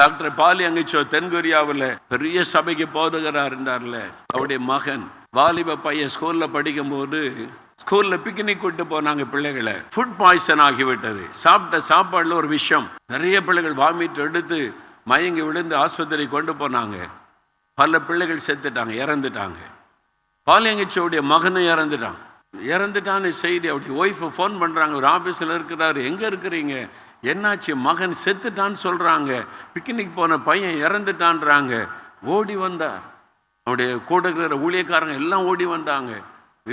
Doctor poly அங்கிச்சோ தென்கொரியாவில் பெரிய சபைக்கு போதகராக இருந்தார்ல, அவருடைய மகன் வாலிப பையன் ஸ்கூல்ல படிக்கும் போது ஸ்கூல்ல பிக்னிக் கூட்டு போனாங்க. பிள்ளைகளை ஃபுட் பாய்சன் ஆகிவிட்டது. சாப்பிட்ட சாப்பாடுல ஒரு விஷம். நிறைய பிள்ளைகள் வாமிட் எடுத்து மயங்கி விழுந்து ஆஸ்பத்திரி கொண்டு போனாங்க. பல பிள்ளைகள் செத்துட்டாங்க, இறந்துட்டாங்க. பாலியங்கிச்சோடைய மகனும் இறந்துட்டான்னு செய்தி அவருடைய ஒய்ஃபை ஃபோன் பண்ணுறாங்க. ஒரு ஆஃபீஸில் இருக்கிறாரு, எங்கே இருக்கிறீங்க, என்னாச்சு, மகன் செத்துட்டான்னு சொல்கிறாங்க, பிக்னிக் போன பையன் இறந்துட்டான்றாங்க. ஓடி வந்தார். அவருடைய கூட இருக்கிற ஊழியக்காரங்க எல்லாம் ஓடி வந்தாங்க.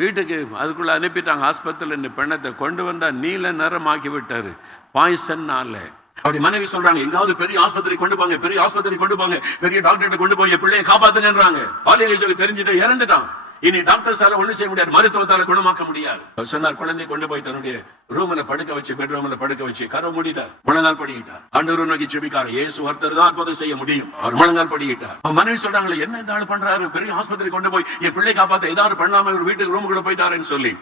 வீட்டுக்கு அதுக்குள்ளே அனுப்பிட்டாங்க. ஆஸ்பத்திரியில் இந்த பெண்ணத்தை கொண்டு வந்தால் நீல நிறமாக்கி விட்டார் பாய்சன்னால. அவருடைய மனைவி சொல்றாங்க, எங்காவது பெரிய ஆஸ்பத்திரி கொண்டு போங்க, பெரிய ஆஸ்பத்திரி கொண்டு போங்க, பெரிய டாக்டர் கொண்டு போய் பிள்ளையை காப்பாத்துங்கன்றாங்க. பாலியல் தெரிஞ்சுட்டு இறந்துட்டான். இனி டாக்டர்ஸால ஒண்ணு செய்ய முடியாது, மருத்துவத்தால குணமாக்க முடியாது. சொன்னார், குழந்தை கொண்டு போய் தன்னுடைய ரூம்ல படுக்க வச்சு, பெட்ரூம்ல படுக்க வச்சு கரை மூடிட்டார். முழங்கால் படிக்கிட்டார். ஆண்டவர் நோக்கி ஜெபிக்கார். இயேசு ஒருத்தர் தான் அற்புதம் செய்ய முடியும். அவர் முழங்கால் படிக்கிட்டார். அவன் மனைவி சொல்றாங்களே, என்ன இந்த ஆள் பண்றாரு, பெரிய ஆஸ்பத்திரி கொண்டு போய் என் பிள்ளை காப்பாத்த ஏதாவது பண்ணாம ஒரு வீட்டுக்கு ரூமுக்குள்ள போயிட்டாருன்னு சொல்லி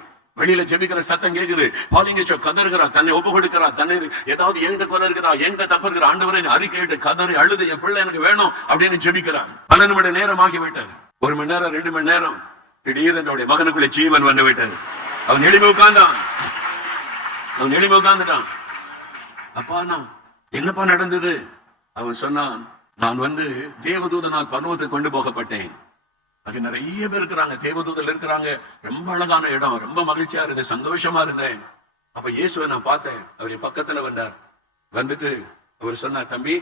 வெளியில ஜெபிக்கிற சத்தம் கேக்குது. பாலியங்கிச்சோ கதறுகிறா, தன்னை ஒப்பு கொடுக்கிறா, தன்னை ஏதாவது எங்க கொதறுகிறா, எங்க தப்புகிறா, ஆண்டவரை அறிக்கையிட்டு கதறி அழுது என் பிள்ளை எனக்கு வேணும் அப்படின்னு ஜெபிக்கிறான். 12 மணி நேரம் ஆகி விட்டாரு. 1 மணி நேரம் 2 மணி நேரம் திடீர்னு என்னுடைய மகனுக்குள்ளே ஜீவன் வந்து விட்டாரு. அவன் எளிமை உட்கார்ந்துட்டான். அப்பா நான் என்னப்பா நடந்தது? அவன் சொன்னான், நான் தேவதூதனால் பர்வத்துக்கு கொண்டு போகப்பட்டேன். அது நிறைய பேர் இருக்கிறாங்க, தேவதூதல் இருக்கிறாங்க, ரொம்ப அழகான இடம், ரொம்ப மகிழ்ச்சியா இருந்தேன், சந்தோஷமா இருந்தேன். அப்ப இயேசுவை நான் பார்த்தேன். அவர் பக்கத்துல வந்தார். வந்துட்டு அவர் சொன்னார், தம்பி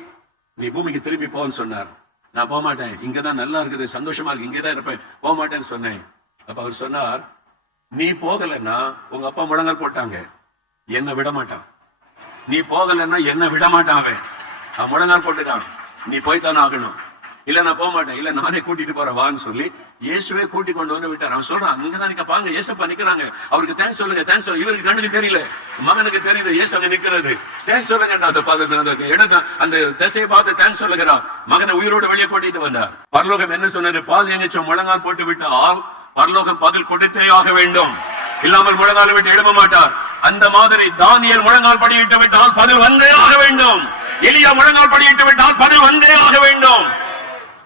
நீ பூமிக்கு திரும்பி போன்னு சொன்னார். நான் போக மாட்டேன், இங்கதான் நல்லா இருக்குது, சந்தோஷமா இருக்கு, இங்கதான் இருப்பேன், போக மாட்டேன்னு சொன்னேன். அப்ப அவர் சொன்னார், நீ போகலன்னா உங்க அப்பா முழங்கால் போட்டாங்க, என்ன விட மாட்டான். நீ போகலன்னா என்ன விட மாட்டான். அவன் முழங்கால் போட்டுட்டான். நீ போய்த்தானே ஆகணும். இல்ல நான் போக மாட்டேன், இல்ல நானே கூட்டிட்டு போறேன் வான்னு சொல்லி இயேசுவே கூட்டி கொண்டு வந்து விட்டார். அவன் சொல்றான், அங்கதான் நீங்க பாருங்க, ஏசப்பா நிக்கிறாங்க, அவருக்கு தேங்க்ஸ் சொல்லுங்க, தேங்க்ஸ் சொல்லுங்க. இவருக்கு கண்ணுக்கு தெரியல, மகனுக்கு தெரியுது ஏசு அங்க நிக்கிறது. தேங்க்ஸ் சொல்லுங்க. அந்த திசையை பார்த்து தேங்க்ஸ் சொல்லுகிறான். மகனை உயிரோடு வெளியே கூட்டிட்டு வந்தார். பரலோகம் என்ன சொன்னாரு? பாலியங்கிச்சோ முழங்கால் போட்டு விட்டால் பரலோகம் பதில் கொடுத்தே ஆக வேண்டும், இல்லாமல் முழங்கால் விட்டு எழுப்ப மாட்டார். அந்த மாதிரி தானியேல் முழங்கால் படியிட்டு விட்டால் பதில் வந்தே ஆக வேண்டும். எலியா முழங்கால் படியிட்டு விட்டால் பதில் வந்தே ஆக வேண்டும்.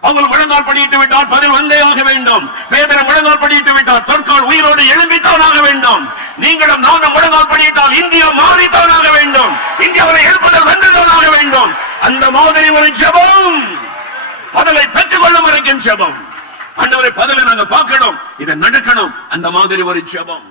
அவள் முழங்கால் படியிட்டு விட்டால் பதில் வந்தே ஆக வேண்டும். பேதுரு முழங்கால் படியிட்டு விட்டால் தற்கால் உயிரோடு எழும்பித்தான் ஆக வேண்டும். நீங்களும் நானும் முழங்கால் படியிட்டால் இந்தியா மாறித்தான் ஆக வேண்டும். இந்தியாவை எழுப்புதல் வந்துதான் ஆக வேண்டும். அந்த மாதிரி ஒரு ஜெபம், பதிலை பெற்றுக் கொள்ளும் வரைக்கும் ஜெபம். ஆண்டவரை பதிலை நாங்க பார்க்கணும், இதை நடக்கணும். அந்த மாதிரி ஒரு ஜெபம்.